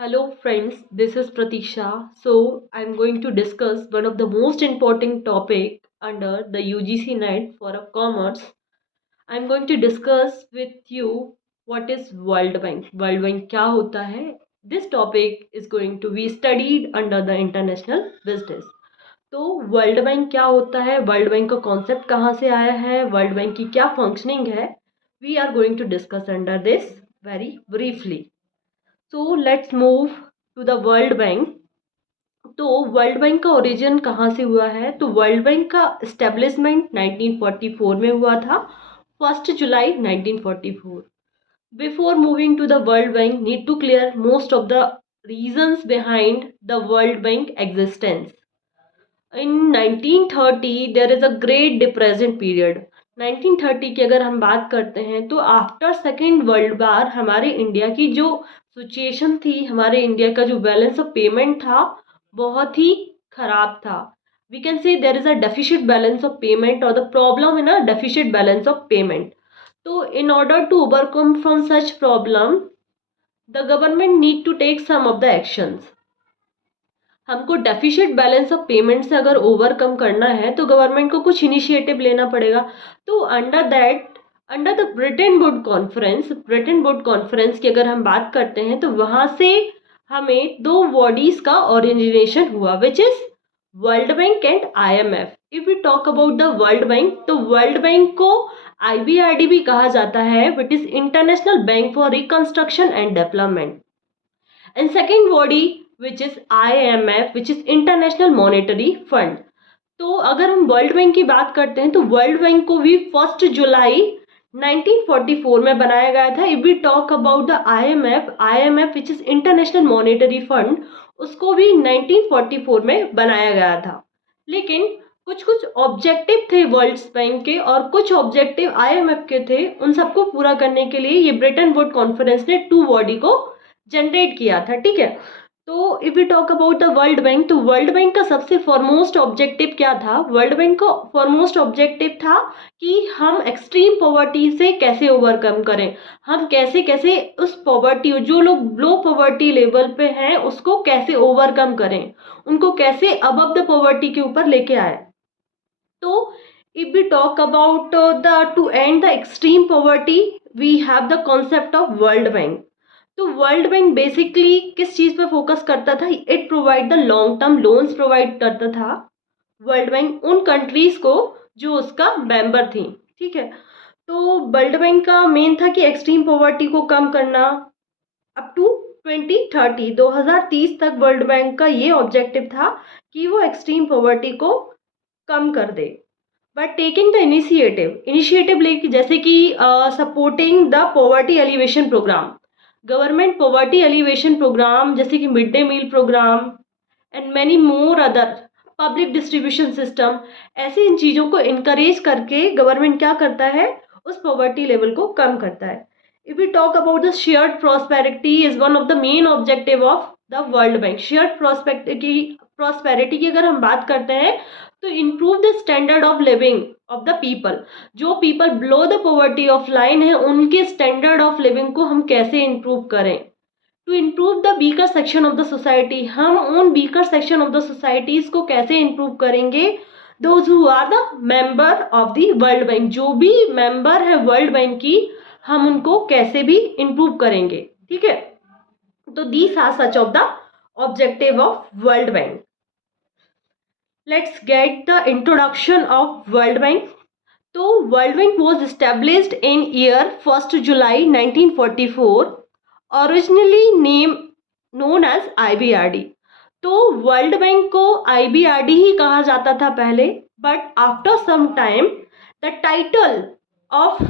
Hello friends, this is Pratisha. So I'm going to discuss one of the most important topic under the UGC NET for a commerce. I'm going to discuss with you what is World Bank. World Bank क्या होता है? This topic is going to be studied under the international business. तो world bank क्या होता है, world Bank का concept कहाँ से आया है, वर्ल्ड बैंक की क्या फंक्शनिंग है, we are going to discuss under this very briefly. So let's move to the world Bank. तो वर्ल्ड बैंक का ओरिजिन कहाँ से हुआ है? तो वर्ल्ड बैंक का इस्टेब्लिशमेंट 1944 में हुआ था, 1 जुलाई 1944. Before moving to the world Bank, need to clear most of the reasons behind the world Bank existence. In 1930 there is a Great Depression period. 1930 की अगर हम बात करते हैं तो आफ्टर सेकेंड वर्ल्ड वार हमारे इंडिया की जो सिचुएशन थी, हमारे इंडिया का जो बैलेंस ऑफ पेमेंट था, बहुत ही खराब था. We can say there is a deficit balance of payment और the problem in a deficit balance of payment. तो in order to overcome from such problem, the government need to take some of the actions. हमको deficit balance of payment से अगर overcome करना है तो government को कुछ इनिशिएटिव लेना पड़ेगा. तो under the Bretton Woods conference की अगर हम बात करते हैं तो वहाँ से हमें दो बॉडीज का ओरिजिनेशन हुआ, which is World Bank and IMF. If we talk about the world Bank, तो वर्ल्ड बैंक को IBRD भी कहा जाता है, which is international bank for reconstruction and Development. And second body which is IMF, which is International Monetary Fund. तो अगर हम world bank की बात करते हैं तो वर्ल्ड बैंक को भी 1 जुलाई 1944 में बनाया गया था. If we talk about the IMF which is International Monetary Fund, उसको भी 1944 में बनाया गया था. लेकिन कुछ कुछ ऑब्जेक्टिव थे वर्ल्ड बैंक के और कुछ ऑब्जेक्टिव IMF के थे. उन सबको पूरा करने के लिए ये ब्रिटेन वुड कॉन्फ्रेंस ने टू बॉडी को जनरेट किया था. ठीक है. तो if we talk about the world Bank, तो वर्ल्ड बैंक का सबसे फॉरमोस्ट ऑब्जेक्टिव क्या था? वर्ल्ड बैंक का फॉरमोस्ट ऑब्जेक्टिव था कि हम एक्सट्रीम पॉवर्टी से कैसे ओवरकम करें, हम कैसे कैसे उस पॉवर्टी, जो लोग लो पॉवर्टी लेवल पे हैं, उसको कैसे ओवरकम करें, उनको कैसे अबव द पॉवर्टी के ऊपर लेके आए. तो if we talk about the to end the extreme poverty, we have the concept of World Bank. तो वर्ल्ड बैंक बेसिकली किस चीज़ पे फोकस करता था? It provide the long term loans provide करता था वर्ल्ड बैंक उन कंट्रीज को जो उसका मेंबर थी. ठीक है. तो वर्ल्ड बैंक का मेन था कि एक्सट्रीम पॉवर्टी को कम करना. अप टू 2030 तक वर्ल्ड बैंक का ये ऑब्जेक्टिव था कि वो एक्सट्रीम पॉवर्टी को कम कर दे. बट टेकिंग द इनिशिएटिव लेके, जैसे कि supporting the poverty alleviation programme, government poverty alleviation programme जैसे कि mid day meal programme and many more other public distribution system, ऐसी इन चीज़ों को इनकरेज करके गवर्नमेंट क्या करता है? उस पॉवर्टी लेवल को कम करता है. If we talk about the shared prosperity is one of the main objective of the world bank. Shared prosperity की अगर हम बात करते हैं तो improve the standard of living of the people. जो people below the poverty of line है, उनके स्टैंडर्ड ऑफ लिविंग को हम कैसे इम्प्रूव करें. To improve the weaker section of the society, हम उन weaker section of the societies को कैसे इम्प्रूव करेंगे? Those who are the member of the world Bank, जो भी मेंबर है वर्ल्ड बैंक की, हम उनको कैसे भी इम्प्रूव करेंगे. ठीक है. तो these are such of the objective of World Bank. Let's get the introduction of World Bank. तो World Bank was established in year 1 July 1944, originally name known as IBRD. तो वर्ल्ड बैंक को IBRD ही कहा जाता था पहले, but after some time the title of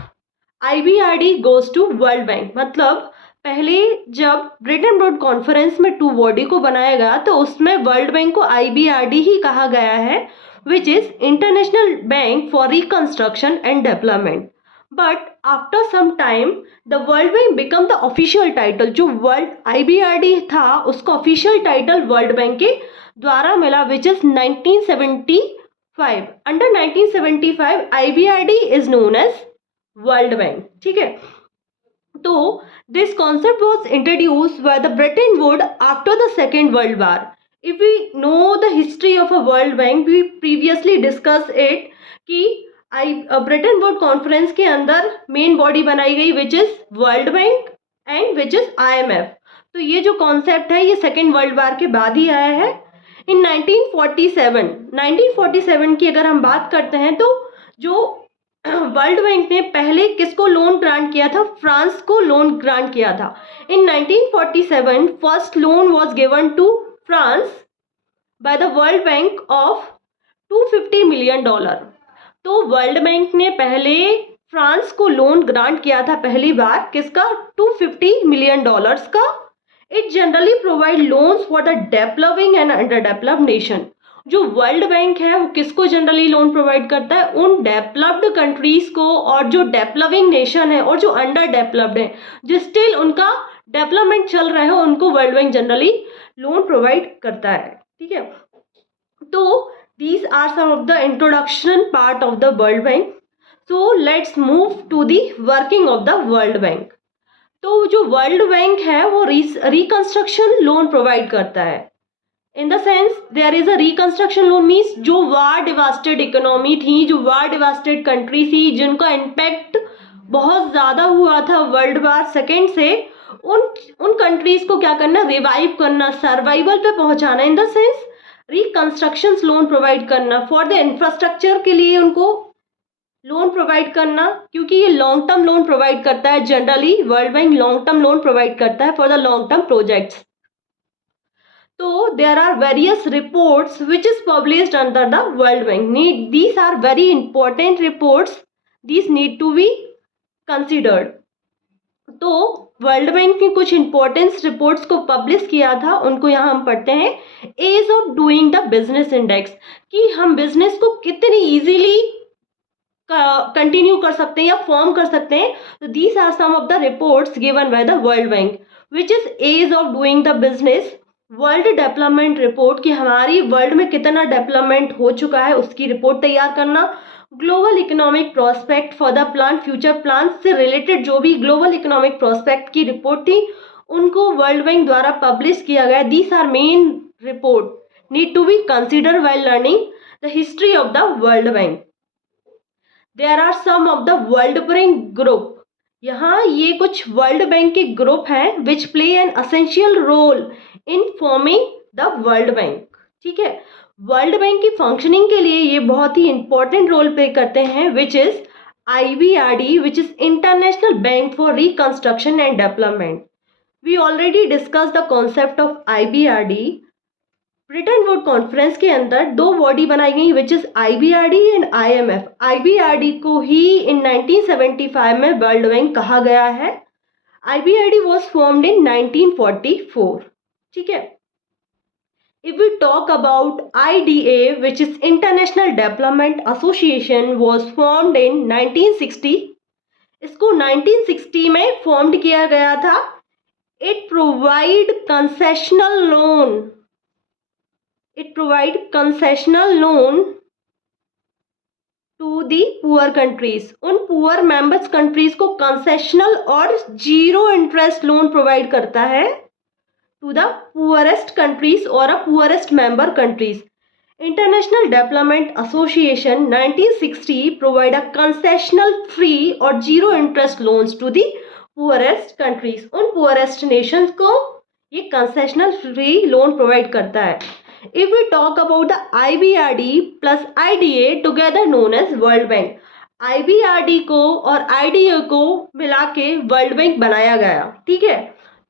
IBRD goes to World Bank. मतलब पहले जब ब्रिटेन वुड कॉन्फ्रेंस में टू बॉडी को बनाया गया तो उसमें वर्ल्ड बैंक को IBRD ही कहा गया है, which is international bank for reconstruction and Development. But after some time the world Bank become the official title. जो वर्ल्ड IBRD था उसको ऑफिशियल टाइटल वर्ल्ड बैंक के द्वारा मिला, which is 1975. Under 1975 IBRD is known as World Bank. ठीक है. तो this concept was introduce by the Bretton Woods after the Second World War. If we know the history of a World Bank, we previously discuss it कि Bretton Woods conference के अंदर main body बनाई गई which is World Bank and which is IMF. तो ये जो concept है ये सेकेंड वर्ल्ड वार के बाद ही आया है. इन 1947 की अगर हम बात करते हैं तो जो वर्ल्ड बैंक ने पहले किसको लोन ग्रांट किया था? फ्रांस को लोन ग्रांट किया था. In 1947 first loan was given to France by the world Bank of $250 million. तो वर्ल्ड बैंक ने पहले फ्रांस को लोन ग्रांट किया था पहली बार, किसका? $250 मिलियन का. It generally provide loans for the developing and under developed nation. जो वर्ल्ड बैंक है वो किसको जनरली लोन प्रोवाइड करता है? उन डेवलप्ड कंट्रीज को, और जो डेवलपिंग नेशन है और जो अंडर डेवलप्ड है, जो स्टिल उनका डेवलपमेंट चल रहा है, उनको World bank generally loan provide करता है. ठीक है. तो these are some of the introduction part of the World Bank. So let's move to the working of the World Bank. तो जो वर्ल्ड बैंक है वो रिकंस्ट्रक्शन लोन प्रोवाइड करता है. In the sense there is a reconstruction loan means जो war devastated economy थी, जो war devastated country थी, जिनका इम्पैक्ट बहुत ज़्यादा हुआ था वर्ल्ड वार सेकेंड से, उन कंट्रीज को क्या करना? रिवाइव करना, सर्वाइवल पे पहुंचाना. इन the sense reconstruction loan provide करना फॉर द इंफ्रास्ट्रक्चर के लिए उनको लोन प्रोवाइड करना, क्योंकि ये लॉन्ग टर्म लोन प्रोवाइड करता है. Generally world bank long term loan provide करता है for the long term projects. तो there are various reports which is published under the world bank. These are very important reports, these need to be considered. तो world bank ने कुछ importance reports को publish किया था, उनको यहाँ हम पढ़ते हैं. Ease of doing the business index, कि हम बिजनेस को कितनी इजीली कंटिन्यू कर सकते हैं या फॉर्म कर सकते हैं. तो these are some of the reports given by the world Bank. Which is ease of doing the business. World development report, कि हमारी वर्ल्ड में कितना डेवलपमेंट हो चुका है उसकी रिपोर्ट तैयार करना. Global economic prospect for the plan, future plan से रिलेटेड जो भी ग्लोबल इकोनॉमिक प्रोस्पेक्ट की रिपोर्ट थी उनको वर्ल्ड बैंक द्वारा पब्लिश किया गया. These are main report need to be consider while learning the history of the world Bank. There are some of the world Bank group. यहाँ ये कुछ World Bank के ग्रुप हैं which play an essential role in forming the world Bank. ठीक है. World bank की functioning के लिए ये बहुत ही इंपॉर्टेंट रोल प्ले करते हैं, which is IBRD, which is international bank for reconstruction and development. We already discuss the concept of IBRD. Bretton Woods conference के अंदर दो बॉडी बनाई गई which is IBRD and IMF. IBRD को ही इन 1975 में world bank कहा गया है. IBRD was formed in 1944. ठीक है. If we talk about IDA, which is International Development Association, was formed in 1960. इसको 1960 में फॉर्म्ड किया गया था. It provide concessional loan. It provide concessional loan to the poor countries. उन poor members countries को concessional और zero interest loan provide करता है to the poorest countries or a poorest member countries. International Development Association 1960 provide a concessional free or zero interest loans to the poorest countries. उन poorest nations को ये concessional free loan provide करता है. If we talk about the IBRD plus IDA together known as World Bank. IBRD को और IDA को मिला के वर्ल्ड बैंक बनाया गया. ठीक है.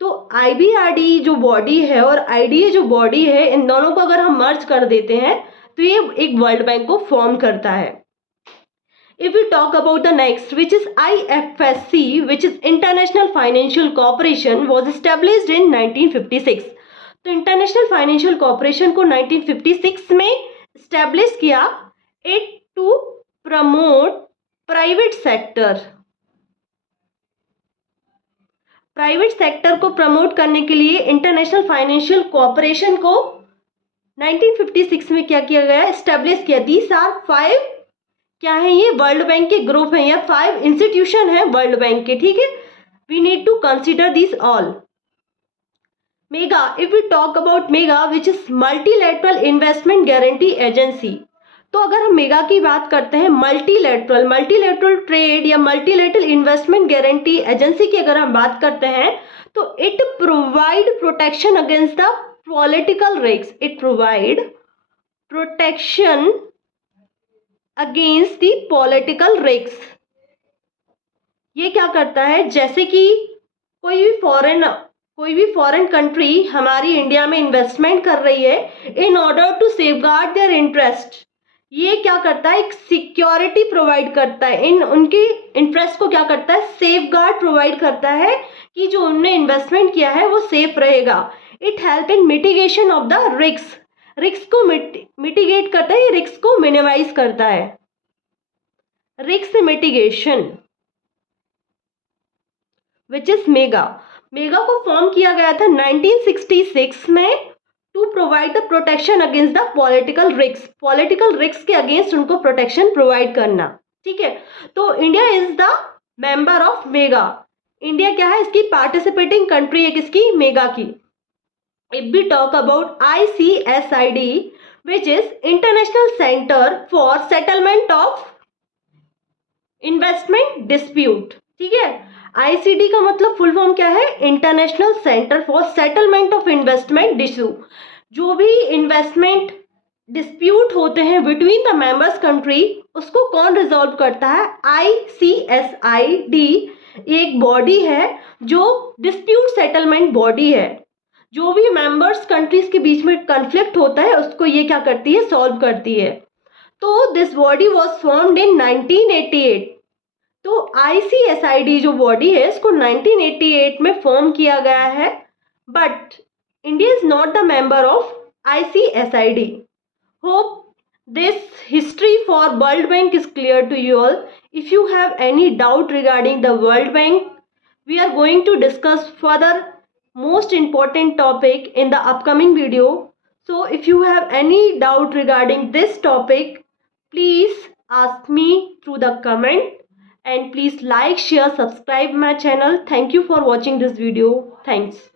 तो IBRD जो बॉडी है और IDA जो बॉडी है, इन दोनों को अगर हम मर्ज कर देते हैं तो ये एक वर्ल्ड बैंक को फॉर्म करता है. If we talk about the next which is IFSC, which is international financial corporation, was established in 1956. तो इंटरनेशनल फाइनेंशियल कॉर्पोरेशन को 1956 में एस्टेब्लिश किया. It to promote private sector. Private sector को promote करने के लिए इंटरनेशनल फाइनेंशियल कॉर्पोरेशन को 1956 में क्या किया गया? एस्टेब्लिश किया. दीज आर 5 क्या है? ये वर्ल्ड बैंक के ग्रुप हैं या 5 इंस्टीट्यूशन है वर्ल्ड बैंक के. ठीक है. We need to consider these all. MEGA, if we talk about MEGA, which is Multilateral Investment Guarantee Agency. तो अगर हम मेगा की बात करते हैं, मल्टीलेटरल ट्रेड या मल्टीलेटरल इन्वेस्टमेंट गारंटी एजेंसी की अगर हम बात करते हैं, तो it provide protection against the political risk. It provide protection against the political risk. ये क्या करता है, जैसे कि कोई भी फॉरेन कंट्री हमारी इंडिया में इन्वेस्टमेंट कर रही है, in order to safeguard their interest, ये क्या करता है, एक सिक्योरिटी प्रोवाइड करता है, इन उनकी इंटरेस्ट को क्या करता है, सेफगार्ड प्रोवाइड करता है कि जो उन्होंने इन्वेस्टमेंट किया है वो सेफ रहेगा. It help in mitigation of the risk को मिटिगेट करता है, रिस्क को मिनिमाइज करता है. Risk mitigation which is MIGA. MIGA को फॉर्म किया गया था 1966 में to provide the protection against the political risk के अगेंस्ट उनको प्रोटेक्शन प्रोवाइड करना. ठीक है, तो India is the member of MIGA. India क्या है, इसकी पार्टिसिपेटिंग कंट्री है, किसकी, मेगा की. If we talk about ICSID which is international centre for settlement of investment dispute. ठीक है, ICD का मतलब फुल फॉर्म क्या है, international centre for settlement of investment dispute. जो भी इन्वेस्टमेंट डिस्प्यूट होते हैं बिटवीन द मेंबर्स कंट्री, उसको कौन रिजॉल्व करता है, ICSID. एक बॉडी है जो डिस्प्यूट सेटलमेंट बॉडी है. जो भी मेंबर्स कंट्रीज के बीच में कन्फ्लिक्ट होता है उसको ये क्या करती है, सॉल्व करती है. तो this body was formed in 1988. तो ICSID जो बॉडी है इसको 1988 में फॉर्म किया गया है, but India is not the member of ICSID. Hope this history for World Bank is clear to you all. If you have any doubt regarding the World Bank, we are going to discuss further most important topic in the upcoming video. So if you have any doubt regarding this topic, please ask me through the comment, and please like, share, subscribe my channel. Thank you for watching this video. Thanks.